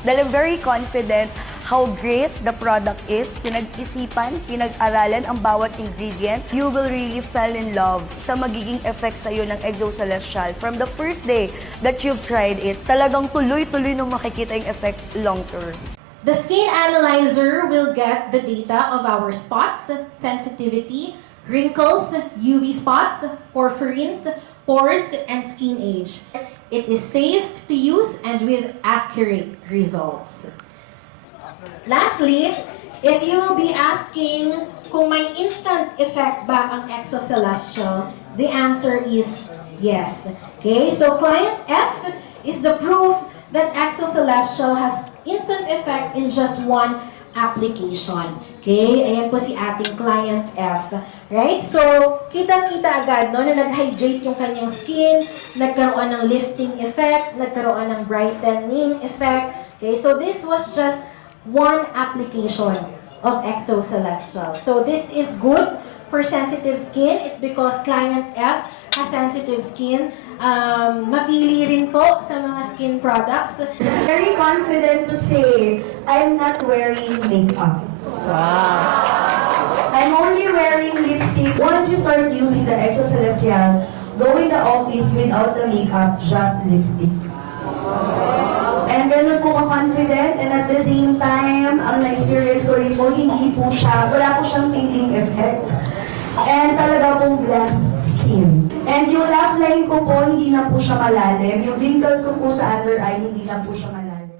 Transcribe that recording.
Dahil I'm very confident how great the product is, pinag-isipan, pinag-aralan ang bawat ingredient, you will really fall in love sa magiging effect sa'yo ng Exo Celestial. From the first day that you've tried it, talagang tuloy-tuloy nung makikita yung effect long term. The skin analyzer will get the data of our spots, sensitivity, wrinkles, UV spots, porphyrins, pores, and skin age. It is safe to use and with accurate results. Lastly, if you will be asking kung may instant effect ba ang Exo Celestial, the answer is yes. Okay, so client F is the proof that Exo Celestial has instant effect in just one application. Okay, ayan po si ating client F. Right? So, kita-kita agad no, na nag-hydrate yung kanyang skin, nagkaroon ng lifting effect, nagkaroon ng brightening effect. Okay, so this was just one application of Exo Celestial. So this is good for sensitive skin. It's because client F has sensitive skin. Mapili rin po sa mga skin products. Very confident to say, I'm not wearing makeup. Wow. I'm only wearing lipstick. Once you start using the Exo Celestial, go in the office without the makeup, just lipstick. And ganun po ka-confident, and at the same time, ang na-experience ko rin po, hindi po siya, wala po siyang tingling effect. And talaga pong glass skin. And yung laugh line ko po, hindi na po siya malalim. Yung wrinkles ko po sa under eye, hindi na po siya malalim.